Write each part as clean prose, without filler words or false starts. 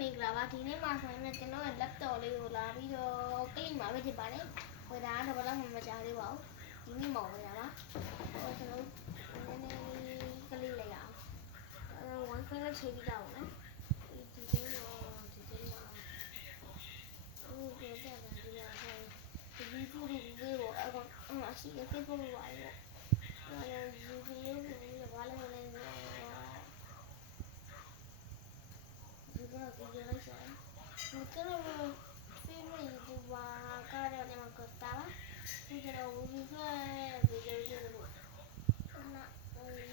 မင်္ဂလာပါဒီနေ့မှာဆိုရင်ကျွန်တော်ရဲ့ laptop လေးကိုလာပြီးတော့ကလိမှာပဲဖြစ်ပါတယ်ဝယ်တာတော့ဘယ်တော့မှမကြားသေးပါဘူးဒီနေ့မှဝယ်တာပါဟိုကျွန်တော်နည်းနည်းကလိလိုက်ရအောင်wifi နဲ့ချိန်ပြီးတော့နော်ဒီလိုတော့ဒီလိုမှာဟိုပြောပြတယ်ဒီလိုဆိုဒီဗီဒီယိုလေးကိုအရှိက Facebook မှာပါရောဒီဗီဒီယိုကိုဘာလဲမလဲဒီကvideoလိုက်ရှာကျွန်တော်favorite YouTuber ကတော့ကျွန်တော်ကတာပါကျွန်တော်ဝီဒီယိုတွေကိုနာရ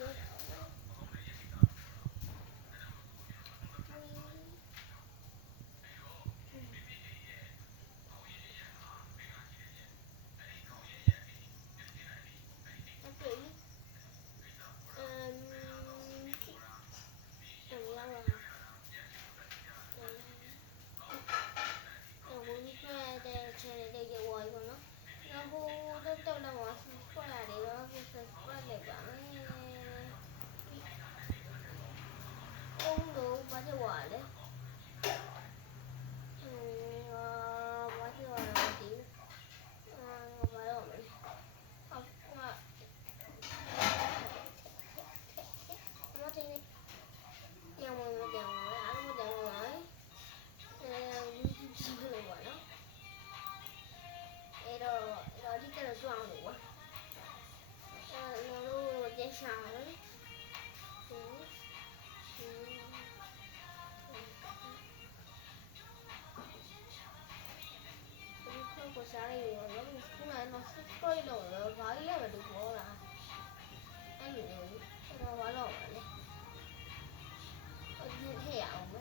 ိုက်တော့တော့တော့ဖွင့်ရတယ်တော့ဖွင့်လိုက်ပါမယ်အုံးလို့ဘာကြောက်ရလဲဘာကြောက်ရလဲဒီဘာလို့လဲမတင်ရမလို့တယ်အားမတယ်ပါဒီလိုပါနော်အဲ့တော့ဒီကတော့ကြောက်လို့လို့ကျချာတယ်ကိုစားရရောခုနက subscribe လုပ်ရောဘာကြီးလဲမသိဘူးလားအဲ့လိုတော့ဘာလို့လဲဒီထည့်အောင်